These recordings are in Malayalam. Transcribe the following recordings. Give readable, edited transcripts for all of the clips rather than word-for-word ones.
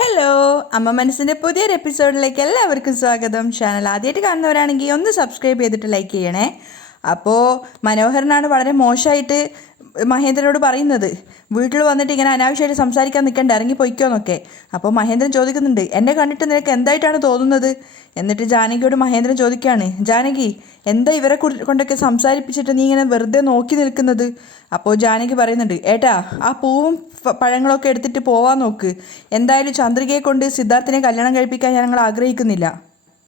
ഹലോ, അമ്മ മനസ്സിൻ്റെ പുതിയൊരു എപ്പിസോഡിലേക്ക് എല്ലാവർക്കും സ്വാഗതം. ചാനൽ ആദ്യമായിട്ട് കാണുന്നവരാണെങ്കിൽ ഒന്ന് സബ്സ്ക്രൈബ് ചെയ്തിട്ട് ലൈക്ക് ചെയ്യണേ. അപ്പോൾ മനോഹരനാണ് വളരെ മോശമായിട്ട് മഹേന്ദ്രനോട് പറയുന്നത്, വീട്ടിൽ വന്നിട്ട് ഇങ്ങനെ അനാവശ്യമായിട്ട് സംസാരിക്കാൻ നിൽക്കണ്ട, ഇറങ്ങി പൊയ്ക്കോന്നൊക്കെ. അപ്പോൾ മഹേന്ദ്രൻ ചോദിക്കുന്നുണ്ട്, എന്നെ കണ്ടിട്ട് നിനക്ക് എന്തായിട്ടാണ് തോന്നുന്നത്? എന്നിട്ട് ജാനകിയോട് മഹേന്ദ്രൻ ചോദിക്കുകയാണ്, ജാനകി എന്താ ഇവരെ കൊണ്ടൊക്കെ സംസാരിപ്പിച്ചിട്ട് നീ ഇങ്ങനെ വെറുതെ നോക്കി നിൽക്കുന്നത്? അപ്പോൾ ജാനകി പറയുന്നുണ്ട്, ഏട്ടാ ആ പൂവും പഴങ്ങളൊക്കെ എടുത്തിട്ട് പോവാൻ നോക്ക്. എന്തായാലും ചന്ദ്രികയെ കൊണ്ട് സിദ്ധാർത്ഥിനെ കല്യാണം കഴിപ്പിക്കാൻ ഞങ്ങൾ ആഗ്രഹിക്കുന്നില്ല.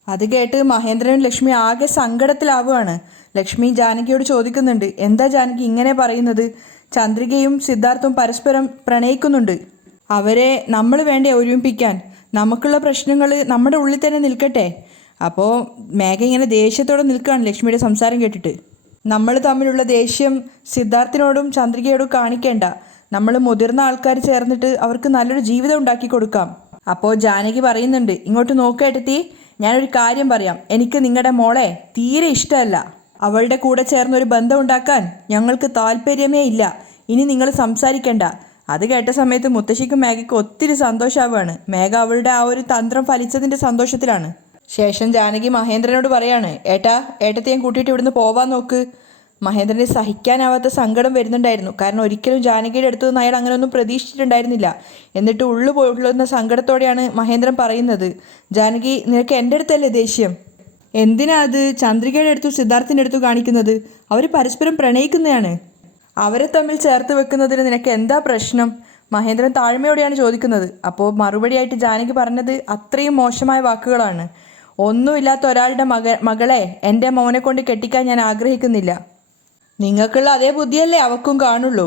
അത് കേട്ട് മഹേന്ദ്രനും ലക്ഷ്മി ആകെ സങ്കടത്തിലാവുകയാണ്. ലക്ഷ്മി ജാനകിയോട് ചോദിക്കുന്നുണ്ട്, എന്താ ജാനകി ഇങ്ങനെ പറയുന്നത്? ചന്ദ്രികയും സിദ്ധാർത്ഥും പരസ്പരം പ്രണയിക്കുന്നുണ്ട്. അവരെ നമ്മൾ വേണ്ടേ ഒരുമിപ്പിക്കാൻ? നമുക്കുള്ള പ്രശ്നങ്ങൾ നമ്മുടെ ഉള്ളിൽ തന്നെ നിൽക്കട്ടെ. അപ്പോൾ മേഘ ഇങ്ങനെ ദേഷ്യത്തോടെ നിൽക്കുകയാണ് ലക്ഷ്മിയുടെ സംസാരം കേട്ടിട്ട്. നമ്മൾ തമ്മിലുള്ള ദേഷ്യം സിദ്ധാർത്ഥിനോടും ചന്ദ്രികയോടും കാണിക്കേണ്ട. നമ്മൾ മുതിർന്ന ആൾക്കാർ ചേർന്നിട്ട് അവർക്ക് നല്ലൊരു ജീവിതം ഉണ്ടാക്കി കൊടുക്കാം. അപ്പോൾ ജാനകി പറയുന്നുണ്ട്, ഇങ്ങോട്ട് നോക്കേട്ടത്തി, ഞാനൊരു കാര്യം പറയാം. എനിക്ക് നിങ്ങളുടെ മോളെ തീരെ ഇഷ്ടമല്ല. അവളുടെ കൂടെ ചേർന്നൊരു ബന്ധം ഉണ്ടാക്കാൻ ഞങ്ങൾക്ക് താല്പര്യമേ ഇല്ല. ഇനി നിങ്ങൾ സംസാരിക്കണ്ട. അത് കേട്ട സമയത്ത് മുത്തശ്ശിക്കും മേഘയ്ക്കും ഒത്തിരി സന്തോഷമാവുകയാണ്. മേഘ അവളുടെ ആ ഒരു തന്ത്രം ഫലിച്ചതിൻ്റെ സന്തോഷത്തിലാണ്. ശേഷം ജാനകി മഹേന്ദ്രനോട് പറയാണ്, ഏട്ടത്തെയും കൂട്ടിയിട്ട് ഇവിടുന്ന് പോവാൻ നോക്ക്. മഹേന്ദ്രനെ സഹിക്കാനാവാത്ത സങ്കടം വരുന്നുണ്ടായിരുന്നു. കാരണം ഒരിക്കലും ജാനകിയുടെ അടുത്തു നിന്ന് അയാൾ അങ്ങനെയൊന്നും പ്രതീക്ഷിച്ചിട്ടുണ്ടായിരുന്നില്ല. എന്നിട്ട് ഉള്ളു പോയിട്ടുള്ള സങ്കടത്തോടെയാണ് മഹേന്ദ്രൻ പറയുന്നത്, ജാനകി നിനക്ക് എൻ്റെ അടുത്തല്ലേ ദേഷ്യം? എന്തിനാ അത് ചന്ദ്രികയുടെ അടുത്തും സിദ്ധാർത്ഥിൻ്റെ അടുത്തും കാണിക്കുന്നത്? അവർ പരസ്പരം പ്രണയിക്കുന്നതാണ്. അവരെ തമ്മിൽ ചേർത്ത് വെക്കുന്നതിന് നിനക്ക് എന്താ പ്രശ്നം? മഹേന്ദ്രൻ താഴ്മയോടെയാണ് ചോദിക്കുന്നത്. അപ്പോൾ മറുപടിയായിട്ട് ജാനകി പറഞ്ഞത് അത്രയും മോശമായ വാക്കുകളാണ്. ഒന്നുമില്ലാത്ത ഒരാളുടെ മകളെ എൻ്റെ മോനെ കൊണ്ട് കെട്ടിക്കാൻ ഞാൻ ആഗ്രഹിക്കുന്നില്ല. നിങ്ങൾക്കുള്ള അതേ ബുദ്ധിയല്ലേ അവക്കും കാണുള്ളൂ.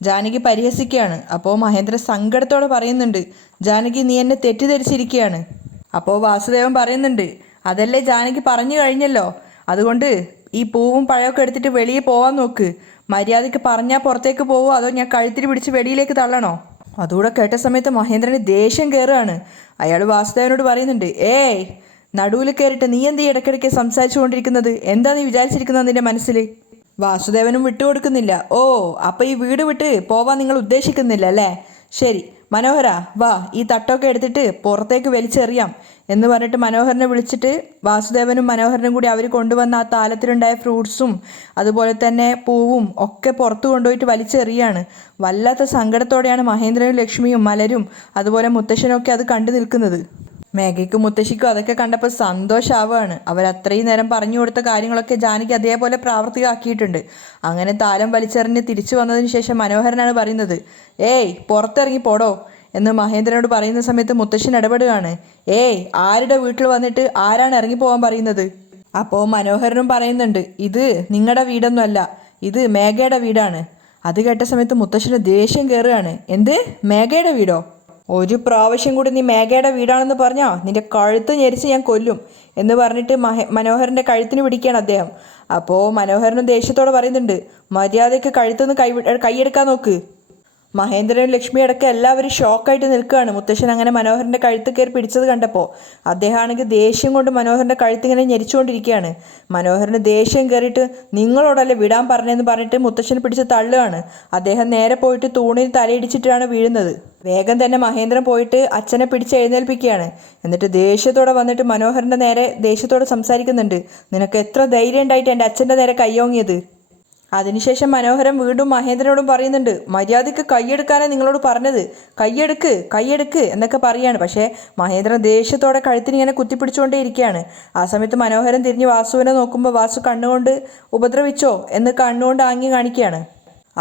ജാനകി പരിഹസിക്കുകയാണ്. അപ്പോൾ മഹേന്ദ്രൻ സങ്കടത്തോടെ പറയുന്നുണ്ട്, ജാനകി നീ എന്നെ തെറ്റിദ്ധരിച്ചിരിക്കുകയാണ്. അപ്പോൾ വാസുദേവൻ പറയുന്നുണ്ട്, അതല്ലേ ജാനകി പറഞ്ഞു കഴിഞ്ഞല്ലോ, അതുകൊണ്ട് ഈ പൂവും പഴമൊക്കെ എടുത്തിട്ട് വെളിയിൽ പോവാൻ നോക്ക്. മര്യാദയ്ക്ക് പറഞ്ഞാൽ പുറത്തേക്ക് പോവോ അതോ ഞാൻ കഴുത്തിൽ പിടിച്ച് വെളിയിലേക്ക് തള്ളണോ? അതുകൂടെ കേട്ട സമയത്ത് മഹേന്ദ്രന് ദേഷ്യം കയറുകയാണ്. അയാൾ വാസുദേവനോട് പറയുന്നുണ്ട്, ഏയ് നടുവിൽ കയറിയിട്ട് നീ എന്ത് ഇടയ്ക്കിടയ്ക്ക് സംസാരിച്ചു കൊണ്ടിരിക്കുന്നത്? എന്താ നീ വിചാരിച്ചിരിക്കുന്നത് നിന്റെ മനസ്സിൽ? വാസുദേവനും വിട്ടുകൊടുക്കുന്നില്ല. ഓ, അപ്പോൾ ഈ വീട് വിട്ട് പോവാൻ നിങ്ങൾ ഉദ്ദേശിക്കുന്നില്ല അല്ലേ? ശരി മനോഹര, വാ ഈ തട്ടൊക്കെ എടുത്തിട്ട് പുറത്തേക്ക് വലിച്ചെറിയാം എന്ന് പറഞ്ഞിട്ട് മനോഹരനെ വിളിച്ചിട്ട് വാസുദേവനും മനോഹരനും കൂടി അവർ കൊണ്ടുവന്ന ആ താലത്തിലുണ്ടായ ഫ്രൂട്ട്സും അതുപോലെ തന്നെ പൂവും ഒക്കെ പുറത്തു കൊണ്ടുപോയിട്ട് വലിച്ചെറിയാണ്. വല്ലാത്ത സങ്കടത്തോടെയാണ് മഹേന്ദ്രനും ലക്ഷ്മിയും മലരും അതുപോലെ മുത്തശ്ശനും ഒക്കെ അത് കണ്ടു നിൽക്കുന്നത്. മേഘയ്ക്കും മുത്തശ്ശിക്കും അതൊക്കെ കണ്ടപ്പോൾ സന്തോഷമാവുകയാണ്. അവരത്രയും നേരം പറഞ്ഞു കൊടുത്ത കാര്യങ്ങളൊക്കെ ജാനകി അതേപോലെ പ്രാവർത്തികമാക്കിയിട്ടുണ്ട്. അങ്ങനെ താലം വലിച്ചെറിഞ്ഞ് തിരിച്ചു വന്നതിന് ശേഷം മനോഹരനാണ് പറയുന്നത്, ഏയ് പുറത്തിറങ്ങി പോടോ എന്ന് മഹേന്ദ്രനോട് പറയുന്ന സമയത്ത് മുത്തശ്ശൻ ഇടപെടുകയാണ്. ഏയ് ആരുടെ വീട്ടിൽ വന്നിട്ട് ആരാണ് ഇറങ്ങിപ്പോകാൻ പറയുന്നത്? അപ്പോൾ മനോഹരനും പറയുന്നുണ്ട്, ഇത് നിങ്ങളുടെ വീടൊന്നുമല്ല, ഇത് മേഘയുടെ വീടാണ്. അത് കേട്ട സമയത്ത് മുത്തശ്ശന് ദേഷ്യം കയറുകയാണ്. എന്ത്, മേഘയുടെ വീടോ? ഒരു പ്രാവശ്യം കൂടി നീ മേഘയുടെ വീടാണെന്ന് പറഞ്ഞാൽ നിന്റെ കഴുത്ത് ഞെരിച്ച് ഞാൻ കൊല്ലും എന്ന് പറഞ്ഞിട്ട് മനോഹരൻ്റെ കഴുത്തിന് പിടിക്കുകയാണ് അദ്ദേഹം. അപ്പോൾ മനോഹരനും ദേഷ്യത്തോടെ പറയുന്നുണ്ട്, മര്യാദയ്ക്ക് കഴുത്തുനിന്ന് കൈയെടുക്കാൻ നോക്ക്. മഹേന്ദ്രനും ലക്ഷ്മി അടക്കം എല്ലാവരും ഷോക്കായിട്ട് നിൽക്കുകയാണ്. മുത്തശ്ശൻ അങ്ങനെ മനോഹരൻ്റെ കഴുത്ത് കയറി പിടിച്ചത് കണ്ടപ്പോൾ അദ്ദേഹമാണെങ്കിൽ ദേഷ്യം കൊണ്ട് മനോഹരൻ്റെ കഴുത്തിങ്ങനെ ഞെരിച്ചുകൊണ്ടിരിക്കുകയാണ്. മനോഹരന് ദേഷ്യം കയറിയിട്ട് നിങ്ങളോടല്ലേ വിടാൻ പറഞ്ഞതെന്ന് പറഞ്ഞിട്ട് മുത്തശ്ശനെ പിടിച്ച് തള്ളുകയാണ്. അദ്ദേഹം നേരെ പോയിട്ട് തൂണിൽ തലയിടിച്ചിട്ടാണ് വീഴുന്നത്. വേഗം തന്നെ മഹേന്ദ്രൻ പോയിട്ട് അച്ഛനെ പിടിച്ച് എഴുന്നേൽപ്പിക്കുകയാണ്. എന്നിട്ട് ദേഷ്യത്തോടെ വന്നിട്ട് മനോഹരൻ്റെ നേരെ ദേഷ്യത്തോടെ സംസാരിക്കുന്നുണ്ട്, നിനക്ക് എത്ര ധൈര്യം ഉണ്ടായിട്ട് എൻ്റെ അച്ഛൻ്റെ നേരെ കയ്യോങ്ങിയത്? അതിനുശേഷം മനോഹരൻ വീണ്ടും മഹേന്ദ്രനോടും പറയുന്നുണ്ട്, മര്യാദയ്ക്ക് കൈയെടുക്കാനേ നിങ്ങളോട് പറഞ്ഞത്, കൈയെടുക്ക് എന്നൊക്കെ പറയാണ്. പക്ഷേ മഹേന്ദ്രൻ ദേഷ്യത്തോടെ കഴുത്തിനിങ്ങനെ കുത്തിപ്പിടിച്ചുകൊണ്ടേ ഇരിക്കുകയാണ്. ആ സമയത്ത് മനോഹരൻ തിരിഞ്ഞ് വാസുവിനെ നോക്കുമ്പോൾ വാസു കണ്ണുകൊണ്ട് ഉപദ്രവിച്ചോ എന്ന് കണ്ണുകൊണ്ട് ആംഗ്യം കാണിക്കുകയാണ്.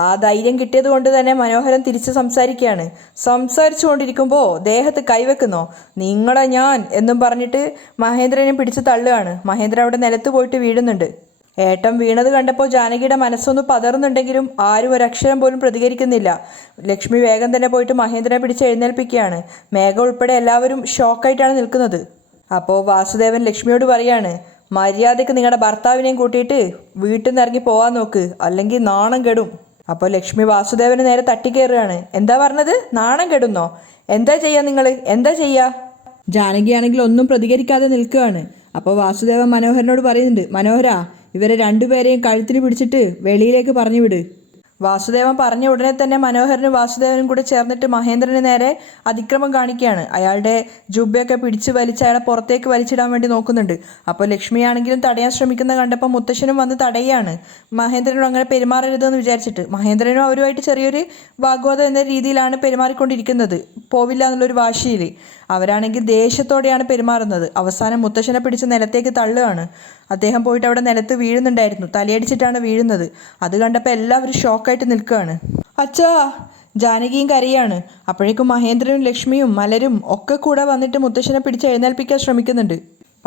ആ ധൈര്യം കിട്ടിയത് കൊണ്ട് തന്നെ മനോഹരൻ തിരിച്ച് സംസാരിച്ചു കൊണ്ടിരിക്കുമ്പോൾ ദേഹത്ത് കൈവെക്കുന്നോ, നിങ്ങളെ ഞാൻ എന്നും പറഞ്ഞിട്ട് മഹേന്ദ്രനെ പിടിച്ച് തള്ളുകയാണ്. മഹേന്ദ്രൻ അവിടെ നിലത്ത് പോയിട്ട് വീഴുന്നുണ്ട്. ഏട്ടൻ വീണത് കണ്ടപ്പോൾ ജാനകിയുടെ മനസ്സൊന്ന് പതറുന്നുണ്ടെങ്കിലും ആരും ഒരക്ഷരം പോലും പ്രതികരിക്കുന്നില്ല. ലക്ഷ്മി വേഗം തന്നെ പോയിട്ട് മഹേന്ദ്രനെ പിടിച്ച് എഴുന്നേൽപ്പിക്കുകയാണ്. മേഘ ഉൾപ്പെടെ എല്ലാവരും ഷോക്കായിട്ടാണ് നിൽക്കുന്നത്. അപ്പോൾ വാസുദേവൻ ലക്ഷ്മിയോട് പറയാണ്, മര്യാദയ്ക്ക് നിങ്ങളുടെ ഭർത്താവിനെയും കൂട്ടിയിട്ട് വീട്ടിൽ നിന്ന് ഇറങ്ങി പോകാൻ നോക്ക്, അല്ലെങ്കിൽ നാണം കെടും. അപ്പോൾ ലക്ഷ്മി വാസുദേവന് നേരെ തട്ടിക്കയറുകയാണ്. എന്താ പറഞ്ഞത്? നാണം കെടുന്നോ? എന്താ ചെയ്യുക? ജാനകിയാണെങ്കിൽ ഒന്നും പ്രതികരിക്കാതെ നിൽക്കുകയാണ്. അപ്പോൾ വാസുദേവൻ മനോഹരനോട് പറയുന്നുണ്ട്, മനോഹര, ഇവരെ രണ്ടുപേരെയും കഴുത്തിന് പിടിച്ചിട്ട് വെളിയിലേക്ക് പറഞ്ഞു വിട്. വാസുദേവൻ പറഞ്ഞ ഉടനെ തന്നെ മനോഹരനും വാസുദേവനും കൂടെ ചേർന്നിട്ട് മഹേന്ദ്രന് നേരെ അതിക്രമം കാണിക്കുകയാണ്. അയാളുടെ ജുബ്ബയൊക്കെ പിടിച്ച് വലിച്ച് അയാളെ പുറത്തേക്ക് വലിച്ചിടാൻ വേണ്ടി നോക്കുന്നുണ്ട്. അപ്പോൾ ലക്ഷ്മിയാണെങ്കിലും തടയാൻ ശ്രമിക്കുന്ന കണ്ടപ്പോൾ മുത്തശ്ശനും വന്ന് തടയുകയാണ്. മഹേന്ദ്രനോട് അങ്ങനെ പെരുമാറരുതെന്ന് വിചാരിച്ചിട്ട്. മഹേന്ദ്രനും അവരുമായിട്ട് ചെറിയൊരു വാഗ്വാദം എന്ന രീതിയിലാണ് പെരുമാറിക്കൊണ്ടിരിക്കുന്നത്, പോവില്ല എന്നുള്ളൊരു വാശിയിൽ. അവരാണെങ്കിൽ ദേഷ്യത്തോടെയാണ് പെരുമാറുന്നത്. അവസാനം മുത്തശ്ശനെ പിടിച്ച് നിലത്തേക്ക് തള്ളുകയാണ്. അദ്ദേഹം പോയിട്ട് അവിടെ നിലത്ത് വീഴുന്നുണ്ടായിരുന്നു, തലയടിച്ചിട്ടാണ് വീഴുന്നത്. അത് കണ്ടപ്പോൾ എല്ലാവരും ഷോക്കായിട്ട് നിൽക്കുകയാണ്. അച്ഛാ, ജാനകിയും കരയാണ്. അപ്പോഴേക്കും മഹേന്ദ്രനും ലക്ഷ്മിയും മലരും ഒക്കെ കൂടെ വന്നിട്ട് മുത്തശ്ശനെ പിടിച്ച് എഴുന്നേൽപ്പിക്കാൻ ശ്രമിക്കുന്നുണ്ട്.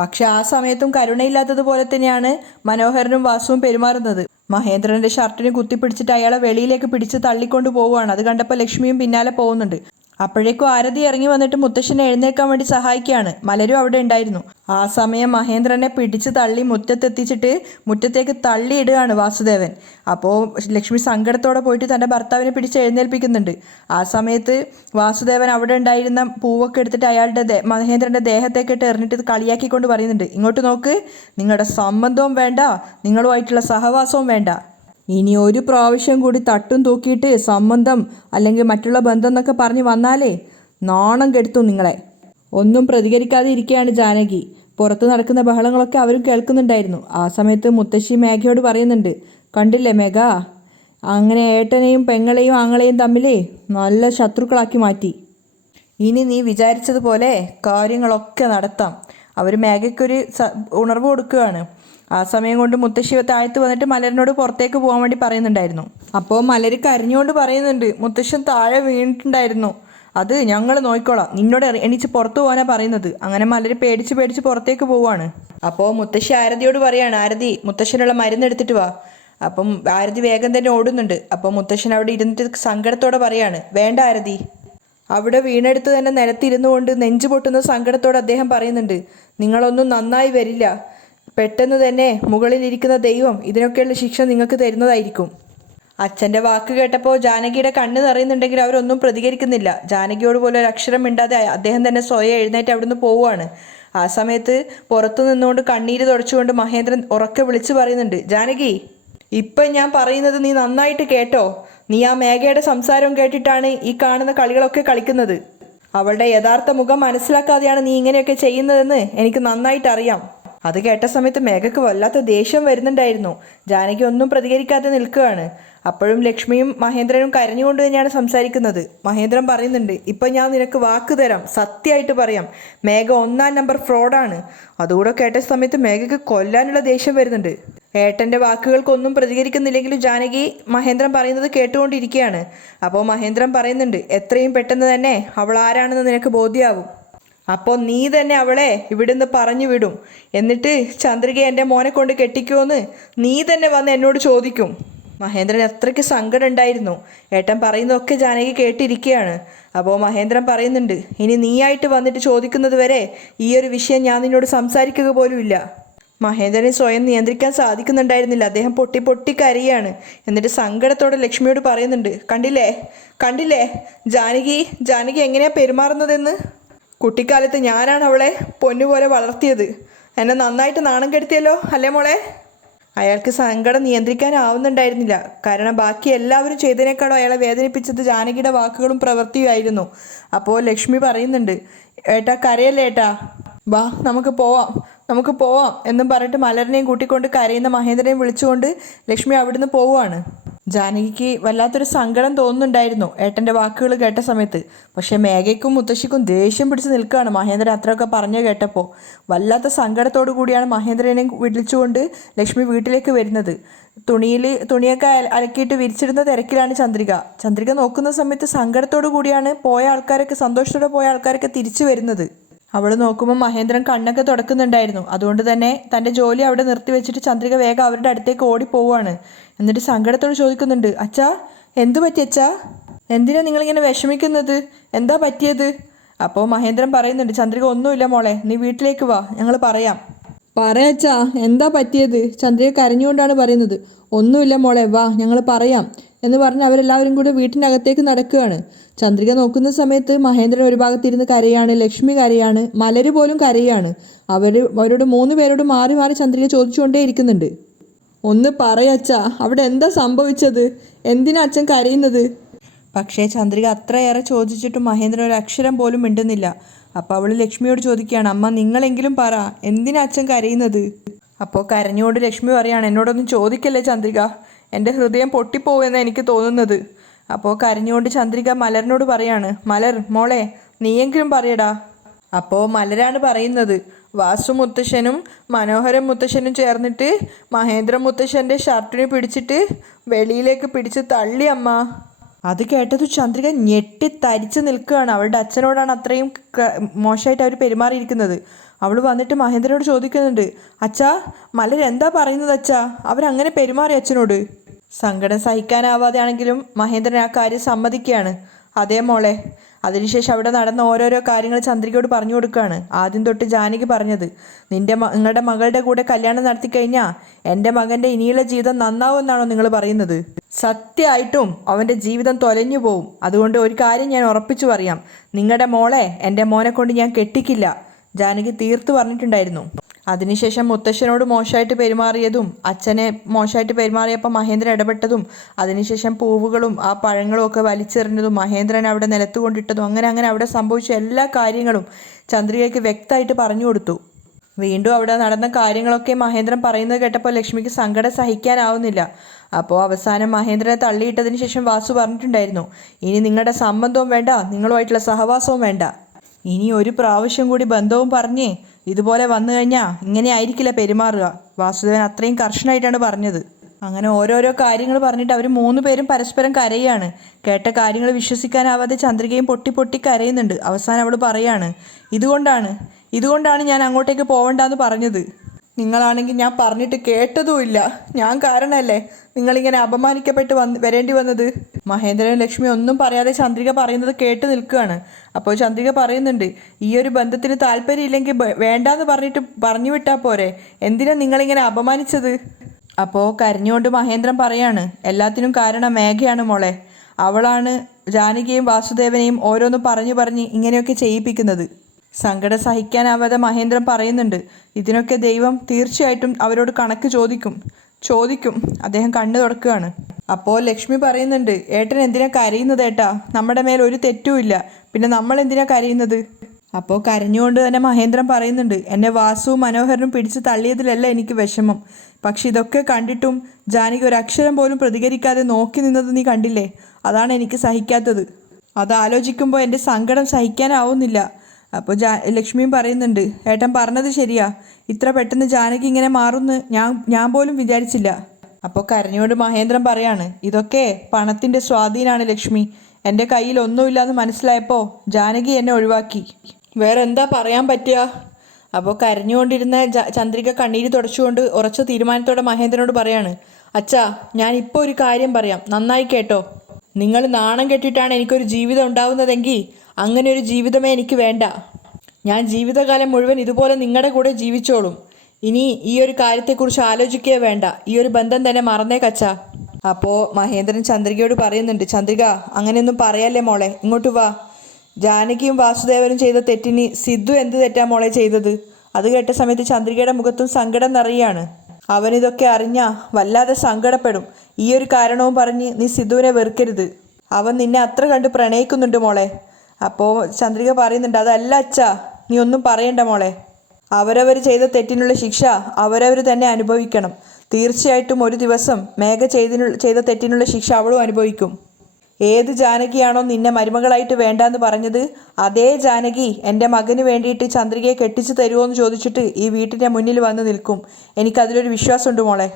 പക്ഷെ ആ സമയത്തും കരുണയില്ലാത്തതുപോലെ തന്നെയാണ് മനോഹരനും വാസുവും പെരുമാറുന്നത്. മഹേന്ദ്രന്റെ ഷർട്ടിന് കുത്തിപ്പിടിച്ചിട്ട് അയാളെ വെളിയിലേക്ക് പിടിച്ച് തള്ളിക്കൊണ്ട് പോവുകയാണ്. അത് കണ്ടപ്പോൾ ലക്ഷ്മിയും പിന്നാലെ പോകുന്നുണ്ട്. അപ്പോഴേക്കും ആരതി ഇറങ്ങി വന്നിട്ട് മുത്തശ്ശനെ എഴുന്നേൽക്കാൻ വേണ്ടി സഹായിക്കുകയാണ്. മലരും അവിടെ ഉണ്ടായിരുന്നു. ആ സമയം മഹേന്ദ്രനെ പിടിച്ച് തള്ളി മുറ്റത്തെത്തിച്ചിട്ട് മുറ്റത്തേക്ക് തള്ളിയിടുകയാണ് വാസുദേവൻ. അപ്പോൾ ലക്ഷ്മി സങ്കടത്തോടെ പോയിട്ട് തൻ്റെ ഭർത്താവിനെ പിടിച്ച് എഴുന്നേൽപ്പിക്കുന്നുണ്ട്. ആ സമയത്ത് വാസുദേവൻ അവിടെ ഉണ്ടായിരുന്ന പൂവൊക്കെ എടുത്തിട്ട് അയാളുടെ മഹേന്ദ്രൻ്റെ ദേഹത്തേക്കിട്ട് എറിഞ്ഞിട്ട് കളിയാക്കിക്കൊണ്ട് പറയുന്നുണ്ട്, ഇങ്ങോട്ട് നോക്ക്, നിങ്ങളുടെ സംബന്ധവും വേണ്ട, നിങ്ങളുമായിട്ടുള്ള സഹവാസവും വേണ്ട. ഇനി ഒരു പ്രാവശ്യം കൂടി തട്ടും തൂക്കിയിട്ട് സംബന്ധം അല്ലെങ്കിൽ മറ്റുള്ള ബന്ധം എന്നൊക്കെ പറഞ്ഞ് വന്നാലേ നാണം കെടുത്തും നിങ്ങളെ. ഒന്നും പ്രതികരിക്കാതെ ഇരിക്കുകയാണ് ജാനകി. പുറത്ത് നടക്കുന്ന ബഹളങ്ങളൊക്കെ അവരും കേൾക്കുന്നുണ്ടായിരുന്നു. ആ സമയത്ത് മുത്തശ്ശി മേഘയോട് പറയുന്നുണ്ട്, കണ്ടില്ലേ മേഘ, അങ്ങനെ ഏട്ടനെയും പെങ്ങളെയും ആങ്ങളെയും തമ്മിലേ നല്ല ശത്രുക്കളാക്കി മാറ്റി. ഇനി നീ വിചാരിച്ചതുപോലെ കാര്യങ്ങളൊക്കെ നടത്താം. അവർ മേഘയ്ക്കൊരു ഉണർവ് കൊടുക്കുകയാണ്. ആ സമയം കൊണ്ട് മുത്തശ്ശി താഴത്ത് വന്നിട്ട് മലരിനോട് പുറത്തേക്ക് പോകാൻ വേണ്ടി പറയുന്നുണ്ടായിരുന്നു. അപ്പോൾ മലര് കരഞ്ഞുകൊണ്ട് പറയുന്നുണ്ട്, മുത്തശ്ശൻ താഴെ വീണിട്ടുണ്ടായിരുന്നു, അത് ഞങ്ങൾ നോക്കിക്കോളാം, നിന്നോട് എണീച്ച് പുറത്തു പോകാനാണ് പറയുന്നത്. അങ്ങനെ മലര് പേടിച്ച് പുറത്തേക്ക് പോവുകയാണ്. അപ്പോൾ മുത്തശ്ശി ആരതിയോട് പറയാണ്, ആരതി മുത്തശ്ശനുള്ള മരുന്ന് എടുത്തിട്ട് വാ. അപ്പം ആരതി വേഗം തന്നെ ഓടുന്നുണ്ട്. അപ്പോൾ മുത്തശ്ശൻ അവിടെ ഇരുന്നിട്ട് സങ്കടത്തോടെ പറയാണ്, വേണ്ട ആരതി. അവിടെ വീണെടുത്ത് തന്നെ നിലത്തിരുന്നു കൊണ്ട് നെഞ്ചു പൊട്ടുന്ന സങ്കടത്തോടെ അദ്ദേഹം പറയുന്നുണ്ട്, നിങ്ങളൊന്നും നന്നായി വരില്ല, പെട്ടെന്ന് തന്നെ മുകളിലിരിക്കുന്ന ദൈവം ഇതിനൊക്കെയുള്ള ശിക്ഷ നിങ്ങൾക്ക് തരുന്നതായിരിക്കും. അച്ഛൻ്റെ വാക്ക് കേട്ടപ്പോൾ ജാനകിയുടെ കണ്ണ് നിറയുന്നുണ്ടെങ്കിൽ അവരൊന്നും പ്രതികരിക്കുന്നില്ല. ജാനകിയോട് പോലും ഒരു അക്ഷരം മിണ്ടാതെ അദ്ദേഹം തന്നെ സ്വയം എഴുന്നേറ്റ് അവിടുന്ന് പോവുകയാണ്. ആ സമയത്ത് പുറത്തു നിന്നുകൊണ്ട് കണ്ണീര് തുടച്ചുകൊണ്ട് മഹേന്ദ്രൻ ഉറക്കെ വിളിച്ചു പറയുന്നുണ്ട്, ജാനകി, ഇപ്പം ഞാൻ പറയുന്നത് നീ നന്നായിട്ട് കേട്ടോ. നീ ആ മേഘയുടെ സംസാരം കേട്ടിട്ടാണ് ഈ കാണുന്ന കളികളൊക്കെ കളിക്കുന്നത്. അവളുടെ യഥാർത്ഥ മുഖം മനസ്സിലാക്കാതെയാണ് നീ ഇങ്ങനെയൊക്കെ ചെയ്യുന്നതെന്ന് എനിക്ക് നന്നായിട്ട് അറിയാം. അത് കേട്ട സമയത്ത് മേഘയ്ക്ക് വല്ലാത്ത ദേഷ്യം വരുന്നുണ്ടായിരുന്നു. ജാനകി ഒന്നും പ്രതികരിക്കാതെ നിൽക്കുകയാണ്. അപ്പോഴും ലക്ഷ്മിയും മഹേന്ദ്രനും കരഞ്ഞുകൊണ്ട് തന്നെയാണ് സംസാരിക്കുന്നത്. മഹേന്ദ്രൻ പറയുന്നുണ്ട്, ഇപ്പം ഞാൻ നിനക്ക് വാക്ക് തരാം, സത്യമായിട്ട് പറയാം, മേഘ 1-ാം നമ്പർ ഫ്രോഡാണ്. അതുകൂടെ കേട്ട സമയത്ത് മേഘയ്ക്ക് കൊല്ലാനുള്ള ദേഷ്യം വരുന്നുണ്ട്. ഏട്ടൻ്റെ വാക്കുകൾക്കൊന്നും പ്രതികരിക്കുന്നില്ലെങ്കിലും ജാനകി മഹേന്ദ്രൻ പറയുന്നത് കേട്ടുകൊണ്ടിരിക്കുകയാണ്. അപ്പോൾ മഹേന്ദ്രൻ പറയുന്നുണ്ട്, എത്രയും പെട്ടെന്ന് തന്നെ അവൾ ആരാണെന്ന് നിനക്ക് ബോധ്യമാവും. അപ്പോൾ നീ തന്നെ അവളെ ഇവിടുന്ന് പറഞ്ഞു വിടും. എന്നിട്ട് ചന്ദ്രിക എൻ്റെ മോനെ കൊണ്ട് കെട്ടിക്കുമെന്ന് നീ തന്നെ വന്ന് എന്നോട് ചോദിക്കും. മഹേന്ദ്രൻ അത്രയ്ക്ക് സങ്കടം ഉണ്ടായിരുന്നു. ഏട്ടൻ പറയുന്നതൊക്കെ ജാനകി കേട്ടിരിക്കുകയാണ്. അപ്പോൾ മഹേന്ദ്രൻ പറയുന്നുണ്ട്, ഇനി നീയായിട്ട് വന്നിട്ട് ചോദിക്കുന്നത് വരെ ഈ ഒരു വിഷയം ഞാൻ നിന്നോട് സംസാരിക്കുക പോലുമില്ല. മഹേന്ദ്രനെ സ്വയം നിയന്ത്രിക്കാൻ സാധിക്കുന്നുണ്ടായിരുന്നില്ല. അദ്ദേഹം പൊട്ടി കരയാണ്. എന്നിട്ട് സങ്കടത്തോടെ ലക്ഷ്മിയോട് പറയുന്നുണ്ട്, കണ്ടില്ലേ ജാനകി എങ്ങനെയാണ് പെരുമാറുന്നതെന്ന്. കുട്ടിക്കാലത്ത് ഞാനാണ് അവളെ പൊന്നുപോലെ വളർത്തിയത്. എന്നെ നന്നായിട്ട് നാണം കെടുത്തിയല്ലോ അല്ലേ മോളെ. അയാൾക്ക് സങ്കടം നിയന്ത്രിക്കാനാവുന്നുണ്ടായിരുന്നില്ല. കാരണം ബാക്കി എല്ലാവരും ചെയ്തതിനേക്കാളും അയാളെ വേദനിപ്പിച്ചത് ജാനകിയുടെ വാക്കുകളും പ്രവൃത്തിയുമായിരുന്നു. അപ്പോൾ ലക്ഷ്മി പറയുന്നുണ്ട്, ഏട്ടാ കരയല്ലേ ഏട്ടാ, വാ നമുക്ക് പോവാം എന്നും പറഞ്ഞിട്ട് മലറിനെയും കൂട്ടിക്കൊണ്ട് കരയുന്ന മഹേന്ദ്രനെയും വിളിച്ചുകൊണ്ട് ലക്ഷ്മി അവിടുന്ന് പോവുകയാണ്. ജാനകിക്ക് വല്ലാത്തൊരു സങ്കടം തോന്നുന്നുണ്ടായിരുന്നു ഏട്ടൻ്റെ വാക്കുകൾ കേട്ട സമയത്ത്. പക്ഷേ മേഘയ്ക്കും മുത്തശ്ശിക്കും ദേഷ്യം പിടിച്ച് നിൽക്കുകയാണ് മഹേന്ദ്രൻ അത്രയൊക്കെ പറഞ്ഞു കേട്ടപ്പോൾ. വല്ലാത്ത സങ്കടത്തോടു കൂടിയാണ് മഹേന്ദ്രനെ വിളിച്ചുകൊണ്ട് ലക്ഷ്മി വീട്ടിലേക്ക് വരുന്നത്. തുണിയൊക്കെ അലക്കിയിട്ട് വിരിച്ചിടുന്ന തിരക്കിലാണ് ചന്ദ്രിക നോക്കുന്ന സമയത്ത് സങ്കടത്തോടു കൂടിയാണ് സന്തോഷത്തോടെ പോയ ആൾക്കാരൊക്കെ തിരിച്ചു വരുന്നത്. അവൾ നോക്കുമ്പോൾ മഹേന്ദ്രൻ കണ്ണൊക്കെ തുടക്കുന്നുണ്ടായിരുന്നു. അതുകൊണ്ട് തന്നെ തൻ്റെ ജോലി അവിടെ നിർത്തി വെച്ചിട്ട് ചന്ദ്രിക വേഗം അവരുടെ അടുത്തേക്ക് ഓടിപ്പോവാണ്. എന്നിട്ട് സങ്കടത്തോട് ചോദിക്കുന്നുണ്ട്, അച്ഛാ എന്തു പറ്റി അച്ഛാ, എന്തിനാ നിങ്ങളിങ്ങനെ വിഷമിക്കുന്നത്, എന്താ പറ്റിയത്? അപ്പോൾ മഹേന്ദ്രൻ പറയുന്നുണ്ട്, ചന്ദ്രിക ഒന്നുമില്ല മോളെ, നീ വീട്ടിലേക്ക് വാ, ഞങ്ങൾ പറയാം. പറയച്ചാ എന്താ പറ്റിയത്? ചന്ദ്രിക കരഞ്ഞുകൊണ്ടാണ് പറയുന്നത്. ഒന്നുമില്ല മോളെ, വാ ഞങ്ങൾ പറയാം എന്ന് പറഞ്ഞ് അവരെല്ലാവരും കൂടെ വീട്ടിനകത്തേക്ക് നടക്കുകയാണ്. ചന്ദ്രിക നോക്കുന്ന സമയത്ത് മഹേന്ദ്രൻ ഒരു ഭാഗത്തിരുന്ന് കരയാണ്, ലക്ഷ്മി കരയാണ്, മലര് പോലും കരയാണ്. അവരോട് 3 പേരോട് മാറി ചന്ദ്രിക ചോദിച്ചുകൊണ്ടേ ഇരിക്കുന്നുണ്ട്. ഒന്ന് പറയച്ചാ, അവിടെ എന്താ സംഭവിച്ചത്? എന്തിനാ അച്ഛൻ കരയുന്നത്? പക്ഷേ ചന്ദ്രിക അത്രയേറെ ചോദിച്ചിട്ടും മഹേന്ദ്രൻ ഒരു അക്ഷരം പോലും മിണ്ടുന്നില്ല. അപ്പോൾ അവൾ ലക്ഷ്മിയോട് ചോദിക്കുകയാണ്, അമ്മ നിങ്ങളെങ്കിലും പറ, എന്തിനാ അച്ഛൻ കരയുന്നത്? അപ്പോൾ കരഞ്ഞുകൊണ്ട് ലക്ഷ്മി പറയാണ്, എന്നോടൊന്നും ചോദിക്കല്ലേ ചന്ദ്രിക, എൻ്റെ ഹൃദയം പൊട്ടിപ്പോകുമെന്ന് എനിക്ക് തോന്നുന്നത്. അപ്പോൾ കരഞ്ഞുകൊണ്ട് ചന്ദ്രിക മലറിനോട് പറയാണ്, മലർ മോളെ നീയെങ്കിലും പറയടാ. അപ്പോൾ മലരാണ് പറയുന്നത്, വാസു മുത്തശ്ശനും മനോഹരൻ മുത്തശ്ശനും ചേർന്നിട്ട് മഹേന്ദ്ര മുത്തശ്ശൻ്റെ ഷർട്ടിനെ പിടിച്ചിട്ട് വെളിയിലേക്ക് പിടിച്ച് തള്ളി അമ്മ. അത് കേട്ടത് ചന്ദ്രിക ഞെട്ടി തരിച്ച് നിൽക്കുകയാണ്. അവളുടെ അച്ഛനോടാണ് അത്രയും മോശമായിട്ട് അവർ പെരുമാറിയിരിക്കുന്നത്. അവൾ വന്നിട്ട് മഹേന്ദ്രനോട് ചോദിക്കുന്നുണ്ട്, അച്ഛാ മലർ എന്താ പറയുന്നത് അച്ഛാ, അവരങ്ങനെ പെരുമാറി അച്ഛനോട്? സങ്കടം സഹിക്കാനാവാതെ ആണെങ്കിലും മഹേന്ദ്രൻ ആ കാര്യം സമ്മതിക്കുകയാണ്. അതേ മോളെ. അതിനുശേഷം അവിടെ നടന്ന ഓരോരോ കാര്യങ്ങൾ ചന്ദ്രികയോട് പറഞ്ഞു കൊടുക്കുകയാണ്. ആദ്യം തൊട്ട് ജാനകി പറഞ്ഞത്, നിങ്ങളുടെ മകളുടെ കൂടെ കല്യാണം നടത്തി കഴിഞ്ഞാൽ എൻ്റെ മകൻ്റെ ഇനിയുള്ള ജീവിതം നന്നാവുമെന്നാണോ നിങ്ങൾ പറയുന്നത്? സത്യമായിട്ടും അവൻ്റെ ജീവിതം തൊലഞ്ഞു പോവും. അതുകൊണ്ട് ഒരു കാര്യം ഞാൻ ഉറപ്പിച്ചു പറയാം, നിങ്ങളുടെ മോളെ എൻ്റെ മോനെ കൊണ്ട് ഞാൻ കെട്ടിക്കില്ല. ജാനകി തീർത്തു പറഞ്ഞിട്ടുണ്ടായിരുന്നു. അതിനുശേഷം മുത്തശ്ശനോട് മോശമായിട്ട് പെരുമാറിയതും അച്ഛനെ മോശമായിട്ട് പെരുമാറിയപ്പോൾ മഹേന്ദ്രൻ ഇടപെട്ടതും അതിനുശേഷം പൂവുകളും ആ പഴങ്ങളും ഒക്കെ വലിച്ചെറിഞ്ഞതും മഹേന്ദ്രൻ അവിടെ നിലത്ത് കൊണ്ടിട്ടതും അങ്ങനെ അവിടെ സംഭവിച്ച എല്ലാ കാര്യങ്ങളും ചന്ദ്രികയ്ക്ക് വ്യക്തമായിട്ട് പറഞ്ഞു കൊടുത്തു. വീണ്ടും അവിടെ നടന്ന കാര്യങ്ങളൊക്കെ മഹേന്ദ്രൻ പറയുന്നത് കേട്ടപ്പോൾ ലക്ഷ്മിക്ക് സങ്കടം സഹിക്കാനാവുന്നില്ല. അപ്പോൾ അവസാനം മഹേന്ദ്രനെ തള്ളിയിട്ടതിന് ശേഷം വാസു പറഞ്ഞിട്ടുണ്ടായിരുന്നു, ഇനി നിങ്ങളുടെ സംബന്ധവും വേണ്ട, നിങ്ങളുമായിട്ടുള്ള സഹവാസവും വേണ്ട. ഇനി ഒരു പ്രാവശ്യം കൂടി ബന്ധവും പറഞ്ഞേ ഇതുപോലെ വന്നു കഴിഞ്ഞാൽ ഇങ്ങനെ ആയിരിക്കില്ല പെരുമാറുക. വാസുദേവൻ അത്രയും കർശനമായിട്ടാണ് പറഞ്ഞത്. അങ്ങനെ ഓരോരോ കാര്യങ്ങൾ പറഞ്ഞിട്ട് അവർ 3 പേരും പരസ്പരം കരയാണ്. കേട്ട കാര്യങ്ങൾ വിശ്വസിക്കാനാവാതെ ചന്ദ്രികയും പൊട്ടി പൊട്ടി കരയുന്നുണ്ട്. അവസാനം അവൾ പറയാണ്, ഇതുകൊണ്ടാണ് ഞാൻ അങ്ങോട്ടേക്ക് പോകണ്ടെന്ന് പറഞ്ഞത്. നിങ്ങളാണെങ്കിൽ ഞാൻ പറഞ്ഞിട്ട് കേട്ടതുമില്ല. ഞാൻ കാരണമല്ലേ നിങ്ങളിങ്ങനെ അപമാനിക്കപ്പെട്ട് വരേണ്ടി വന്നത്. മഹേന്ദ്രൻ ലക്ഷ്മി ഒന്നും പറയാതെ ചന്ദ്രിക പറയുന്നത് കേട്ട് നിൽക്കുകയാണ്. അപ്പോൾ ചന്ദ്രിക പറയുന്നുണ്ട്, ഈ ഒരു ബന്ധത്തിന് താല്പര്യമില്ലെങ്കിൽ വേണ്ടാന്ന് പറഞ്ഞിട്ട് പറഞ്ഞു വിട്ടാൽ പോരെ, എന്തിനാ നിങ്ങളിങ്ങനെ അപമാനിച്ചത്? അപ്പോൾ കരഞ്ഞുകൊണ്ട് മഹേന്ദ്രൻ പറയാണ്, എല്ലാത്തിനും കാരണം മേഘയാണ് മോളെ. അവളാണ് ജാനകിയെയും വാസുദേവനെയും ഓരോന്ന് പറഞ്ഞ് ഇങ്ങനെയൊക്കെ ചെയ്യിപ്പിക്കുന്നത്. സങ്കടം സഹിക്കാനാവാതെ മഹേന്ദ്രൻ പറയുന്നുണ്ട്, ഇതിനൊക്കെ ദൈവം തീർച്ചയായിട്ടും അവരോട് കണക്ക് ചോദിക്കും. അദ്ദേഹം കണ്ണു തുടക്കുകയാണ്. അപ്പോൾ ലക്ഷ്മി പറയുന്നുണ്ട്, ഏട്ടൻ എന്തിനാ കരയുന്നത് ഏട്ടാ, നമ്മുടെ മേൽ ഒരു തെറ്റുമില്ല, പിന്നെ നമ്മൾ എന്തിനാ കരയുന്നത്? അപ്പോൾ കരഞ്ഞുകൊണ്ട് തന്നെ മഹേന്ദ്രൻ പറയുന്നുണ്ട്, എന്നെ വാസുവും മനോഹരനും പിടിച്ച് തള്ളിയതിലല്ല എനിക്ക് വിഷമം, പക്ഷെ ഇതൊക്കെ കണ്ടിട്ടും ജാനകി ഒരു അക്ഷരം പോലും പ്രതികരിക്കാതെ നോക്കി നിന്നത് നീ കണ്ടില്ലേ, അതാണ് എനിക്ക് സഹിക്കാത്തത്. അതാലോചിക്കുമ്പോൾ എൻ്റെ സങ്കടം സഹിക്കാനാവുന്നില്ല. അപ്പോൾ ലക്ഷ്മിയും പറയുന്നുണ്ട്, ഏട്ടൻ പറഞ്ഞത് ശരിയാ, ഇത്ര പെട്ടെന്ന് ജാനകി ഇങ്ങനെ മാറുമെന്ന് ഞാൻ പോലും വിചാരിച്ചില്ല. അപ്പോൾ കരഞ്ഞുകൊണ്ട് മഹേന്ദ്രൻ പറയാണ്, ഇതൊക്കെ പണത്തിൻ്റെ സ്വാധീനമാണ് ലക്ഷ്മി. എൻ്റെ കയ്യിൽ ഒന്നുമില്ലാന്ന് മനസ്സിലായപ്പോൾ ജാനകി എന്നെ ഒഴിവാക്കി. വേറെ എന്താ പറയാൻ പറ്റുക? അപ്പോൾ കരഞ്ഞുകൊണ്ടിരുന്ന ചന്ദ്രിക കണ്ണീര് തുടച്ചുകൊണ്ട് ഉറച്ച തീരുമാനത്തോടെ മഹേന്ദ്രനോട് പറയാണ്, അച്ഛാ ഞാൻ ഇപ്പോൾ ഒരു കാര്യം പറയാം, നന്നായി കേട്ടോ. നിങ്ങൾ നാണം കെട്ടിയിട്ടാണ് എനിക്കൊരു ജീവിതം ഉണ്ടാവുന്നതെങ്കിൽ അങ്ങനെ ഒരു ജീവിതമേ എനിക്ക് വേണ്ട. ഞാൻ ജീവിതകാലം മുഴുവൻ ഇതുപോലെ നിങ്ങളുടെ കൂടെ ജീവിച്ചോളും. ഇനി ഈ ഒരു കാര്യത്തെക്കുറിച്ച് ആലോചിക്കുകയേ വേണ്ട, ഈ ഒരു ബന്ധം തന്നെ മറന്നേക്കച്ചാ. അപ്പോൾ മഹേന്ദ്രൻ ചന്ദ്രികയോട് പറയുന്നുണ്ട്, ചന്ദ്രിക അങ്ങനെയൊന്നും പറയല്ലേ മോളെ, ഇങ്ങോട്ട് വാ. ജാനകിയും വാസുദേവനും ചെയ്ത തെറ്റിന് സിദ്ധു എന്ത് തെറ്റാ മോളെ ചെയ്തത്? അത് കേട്ട സമയത്ത് ചന്ദ്രികയുടെ മുഖത്തും സങ്കടം നിറയാണ്. അവനിതൊക്കെ അറിഞ്ഞാൽ വല്ലാതെ സങ്കടപ്പെടും. ഈ ഒരു കാരണവും പറഞ്ഞ് നീ സിദ്ധുവിനെ വെറുക്കരുത്, അവൻ നിന്നെ അത്ര കണ്ട് പ്രണയിക്കുന്നുണ്ട് മോളെ. അപ്പോൾ ചന്ദ്രിക പറയുന്നുണ്ട്, അതല്ല അച്ഛാ, നീ ഒന്നും പറയണ്ട മോളെ. അവരവർ ചെയ്ത തെറ്റിനുള്ള ശിക്ഷ അവരവർ തന്നെ അനുഭവിക്കണം. തീർച്ചയായിട്ടും ഒരു ദിവസം മേഘ ചെയ്ത തെറ്റിനുള്ള ശിക്ഷ അവളും അനുഭവിക്കും. ഏത് ജാനകിയാണോ നിന്നെ മരുമകളായിട്ട് വേണ്ടാന്ന് പറഞ്ഞത്, അതേ ജാനകി എൻ്റെ മകന് വേണ്ടിയിട്ട് ചന്ദ്രികയെ കെട്ടിച്ചു തരുമോ എന്ന് ചോദിച്ചിട്ട് ഈ വീട്ടിൻ്റെ മുന്നിൽ വന്ന് നിൽക്കും. എനിക്കതിലൊരു വിശ്വാസമുണ്ട് മോളെ.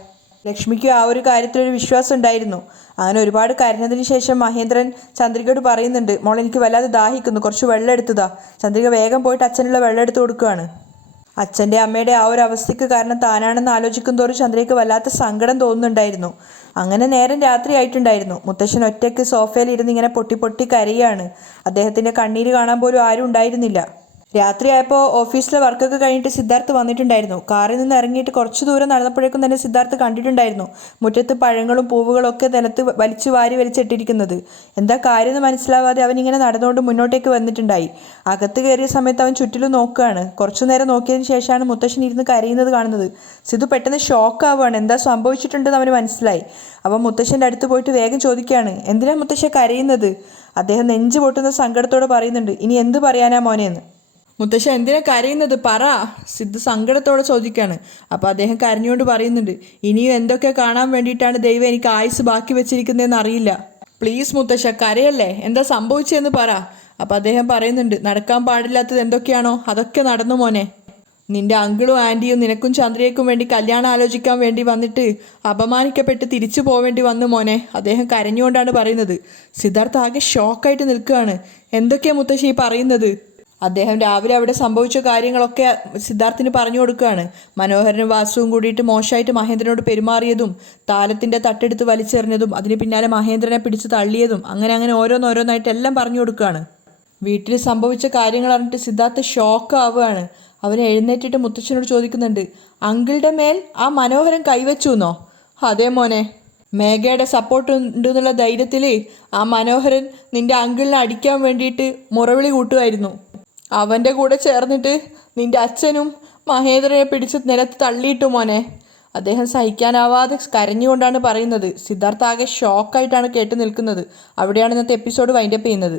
ലക്ഷ്മിക്ക് ആ ഒരു കാര്യത്തിലൊരു വിശ്വാസം ഉണ്ടായിരുന്നു. അങ്ങനെ ഒരുപാട് കരഞ്ഞതിന് ശേഷം മഹേന്ദ്രൻ ചന്ദ്രികയോട് പറയുന്നുണ്ട്, മോളെ എനിക്ക് വല്ലാതെ ദാഹിക്കുന്നു, കുറച്ച് വെള്ളം എടുത്തതാ. ചന്ദ്രിക വേഗം പോയിട്ട് അച്ഛനുള്ള വെള്ളം എടുത്ത് കൊടുക്കുകയാണ്. അച്ഛൻ്റെ അമ്മയുടെ ആ ഒരു അവസ്ഥയ്ക്ക് കാരണം താനാണെന്ന് ആലോചിക്കും തോറും ചന്ദ്രികയ്ക്ക് വല്ലാത്ത സങ്കടം തോന്നുന്നുണ്ടായിരുന്നു. അങ്ങനെ നേരം രാത്രി ആയിട്ടുണ്ടായിരുന്നു. മുത്തശ്ശൻ ഒറ്റയ്ക്ക് സോഫയിൽ ഇരുന്ന് ഇങ്ങനെ പൊട്ടി പൊട്ടി കരയാണ്. അദ്ദേഹത്തിൻ്റെ കണ്ണീര് കാണാൻ പോലും ആരും ഉണ്ടായിരുന്നില്ല. രാത്രിയായപ്പോൾ ഓഫീസിലെ വർക്കൊക്കെ കഴിഞ്ഞിട്ട് സിദ്ധാർത്ഥ് വന്നിട്ടുണ്ടായിരുന്നു. കാറിൽ നിന്ന് ഇറങ്ങിയിട്ട് കുറച്ച് ദൂരം നടന്നപ്പോഴേക്കും തന്നെ സിദ്ധാർത്ഥ് കണ്ടിട്ടുണ്ടായിരുന്നു മുറ്റത്ത് പഴങ്ങളും പൂവുകളും ഒക്കെ നിലത്ത് വലിച്ചു വാരി വലിച്ചിട്ടിരിക്കുന്നത്. എന്താ കാര്യമെന്ന് മനസ്സിലാവാതെ അവൻ ഇങ്ങനെ നടന്നുകൊണ്ട് മുന്നോട്ടേക്ക് വന്നിട്ടുണ്ടായി. അകത്ത് കയറിയ സമയത്ത് അവൻ ചുറ്റിലും നോക്കുകയാണ്. കുറച്ചു നേരം നോക്കിയതിന് ശേഷമാണ് മുത്തശ്ശൻ ഇരുന്ന് കരയുന്നത് കാണുന്നത്. സിധു പെട്ടെന്ന് ഷോക്കാവുകയാണ്. എന്താ സംഭവിച്ചിട്ടുണ്ടെന്ന് അവന് മനസ്സിലായി. അപ്പം മുത്തശ്ശൻ്റെ അടുത്ത് പോയിട്ട് വേഗം ചോദിക്കുകയാണ്, എന്തിനാ മുത്തശ്ശ കരയുന്നത്? അദ്ദേഹം നെഞ്ച് പൊട്ടുന്ന സങ്കടത്തോടെ പറയുന്നുണ്ട്, ഇനി എന്ത് പറയാനാ മോനെന്ന്. മുത്തശ്ശ എന്തിനാ കരയുന്നത് പറ, സിദ്ധു സങ്കടത്തോടെ ചോദിക്കുകയാണ്. അപ്പോൾ അദ്ദേഹം കരഞ്ഞുകൊണ്ട് പറയുന്നുണ്ട്, ഇനിയും എന്തൊക്കെ കാണാൻ വേണ്ടിയിട്ടാണ് ദൈവം എനിക്ക് ആയുസ് ബാക്കി വെച്ചിരിക്കുന്നതെന്ന് അറിയില്ല. പ്ലീസ് മുത്തശ്ശ കരയല്ലേ, എന്താ സംഭവിച്ചതെന്ന് പറ. അപ്പോൾ അദ്ദേഹം പറയുന്നുണ്ട്, നടക്കാൻ പാടില്ലാത്തത് എന്തൊക്കെയാണോ അതൊക്കെ നടന്നു മോനെ. നിന്റെ അങ്കിളും ആൻറ്റിയും നിനക്കും ചന്ദ്രയ്ക്കും വേണ്ടി കല്യാണം ആലോചിക്കാൻ വേണ്ടി വന്നിട്ട് അപമാനിക്കപ്പെട്ട് തിരിച്ചു പോവേണ്ടി വന്നു മോനെ. അദ്ദേഹം കരഞ്ഞുകൊണ്ടാണ് പറയുന്നത്. സിദ്ധാർത്ഥ് ആകെ ഷോക്കായിട്ട് നിൽക്കുകയാണ്. എന്തൊക്കെയാണ് മുത്തശ്ശി ഈ പറയുന്നത്? അദ്ദേഹം രാവിലെ അവിടെ സംഭവിച്ച കാര്യങ്ങളൊക്കെ സിദ്ധാർത്ഥിന് പറഞ്ഞു കൊടുക്കുകയാണ്. മനോഹരനും വാസുവും കൂടിയിട്ട് മോശമായിട്ട് മഹേന്ദ്രനോട് പെരുമാറിയതും, താലത്തിൻ്റെ തട്ടെടുത്ത് വലിച്ചെറിഞ്ഞതും, അതിന് പിന്നാലെ മഹേന്ദ്രനെ പിടിച്ച് തള്ളിയതും, അങ്ങനെ ഓരോന്നോരോന്നായിട്ട് എല്ലാം പറഞ്ഞു കൊടുക്കുകയാണ്. വീട്ടിൽ സംഭവിച്ച കാര്യങ്ങൾ അറിഞ്ഞിട്ട് സിദ്ധാർത്ഥ് ഷോക്ക് ആവുകയാണ്. അവൻ എഴുന്നേറ്റിട്ട് മുത്തച്ഛനോട് ചോദിക്കുന്നുണ്ട്, അങ്കിളുടെ മേൽ ആ മനോഹരൻ കൈവച്ചു എന്നോ? അതേ മോനെ, മേഘയുടെ സപ്പോർട്ട് ഉണ്ടെന്നുള്ള ധൈര്യത്തിൽ ആ മനോഹരൻ നിന്റെ അങ്കിളിനെ അടിക്കാൻ വേണ്ടിയിട്ട് മുറവിളി കൂട്ടുമായിരുന്നു. അവൻ്റെ കൂടെ ചേർന്നിട്ട് നിന്റെ അച്ഛനും മഹേന്ദ്രനെ പിടിച്ച് നിലത്ത് തള്ളിയിട്ടു മോനെ. അദ്ദേഹം സഹിക്കാനാവാതെ കരഞ്ഞുകൊണ്ടാണ് പറയുന്നത്. സിദ്ധാർത്ഥ് ആകെ ഷോക്കായിട്ടാണ് കേട്ട് നിൽക്കുന്നത്. അവിടെയാണ് ഇന്നത്തെ എപ്പിസോഡ് വൈൻഡപ്പ് ചെയ്യുന്നത്.